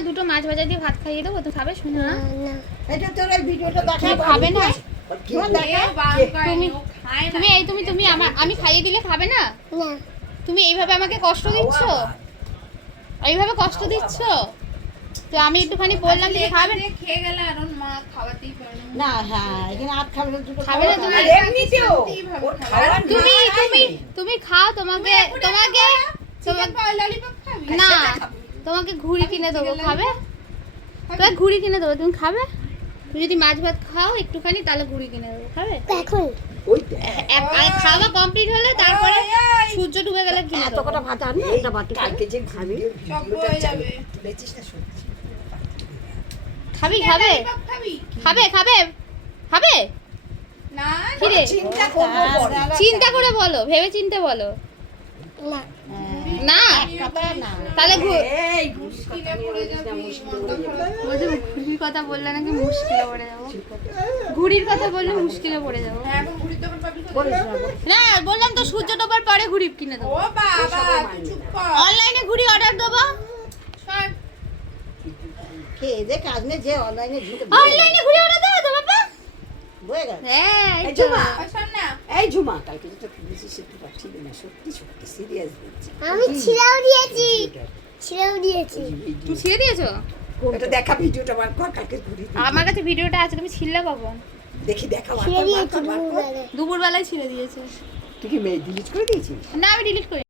দুটো মাছ ভাজা দিয়ে ভাত খাইয়ে দেবো, তুমি খাবে? শুনো না, এটা তোর এই ভিডিওটা দেখা খাবে না তুমি তুমি আমি খাইয়ে দিলে খাবে না? তুমি এইভাবে আমাকে কষ্ট দিচ্ছ, এইভাবে কষ্ট দিচ্ছ। তো আমি একটুখানি বললাম যে খাবে, খেয়ে গেলে আর মা খাওয়াতেই পারে না। হ্যাঁ এখানে আট খাবে না, দুটো খাবে না তুমি? এমনিতেও তুমি তুমি তুমি খাও, তোমাকে তোমাকে ললিপপ খাবি না, তোমাকে ঘুড়ি কিনে দেবো, খাবে? তোমাকে ঘুড়ি কিনে দেবো, তুমি খাবে? তুমি যদি মাছ ভাত খাও একটুখানি তাহলে ঘুড়ি কিনে দেবো, খাবে? এখন ওই খাওয়া কমপ্লিট হলে তারপরে সূর্য ডুবে গেলে কিনে এত দেবো। কটা ভাত আনবে একটা বাটি কালকে যে খাবি সব হয়ে যাবে। তুলেছিস না সত্যি খাবি খাবে ললিপপ খাবি খাবে খাবে খাবে? না কি রে? চিন্তা করবো পরে। চিন্তা করে বলো, ভেবে চিন্তে বলো। না কথা না তাহলে এই মুশকিলে পড়ে যাবি মনটা খারাপ বলছে ঘুড়ির কথা বললে নাকি মুশকিলে পড়ে যাবো। ঘুড়ির কথা বললে মুশকিলে পড়ে যাবো। হ্যাঁ এখন ঘুড়ি দোকান পাবি বলিস কোথায়? না না বললাম তো সূর্য ডোবার পরে ঘুড়ি কিনে দেবো। ও বাবা তুই চুপ কর অনলাইনে ঘুড়ি অর্ডার দেবো। সর খেয়ে যে কাজ নেই, যে অনলাইনে ঢুকে অনলাইনে ঘুড়ি অর্ডার দেবো তো বাবা। বয়ে গেল। হ্যাঁ এই এই তো। ঝুমা, সর না এই ঝুমা কালকে যেটা খুলেছিস একটু পাঠিয়ে না, সত্যি সত্যি সিরিয়াস বলছি। আমি ছিঁড়েও দিয়েছি, ছিঁড়েও দিয়েছি। তুমি ছিঁড়ে দিয়েছো? এটা দেখা ভিডিওটা বার কর, কালকে ঘুরি আমার কাছে ভিডিওটা আছে, তুমি ছিঁড়লে কখন? দেখি দেখা বার ছিঁড়ে কর, বার দিয়েছি কর, বার কর। দুপুরবেলায়। দুপুরবেলায় ছিঁড়ে দিয়েছে। তুই কি মেয়ে ডিলিট করে দিয়েছিস? না আমি ডিলিট করি।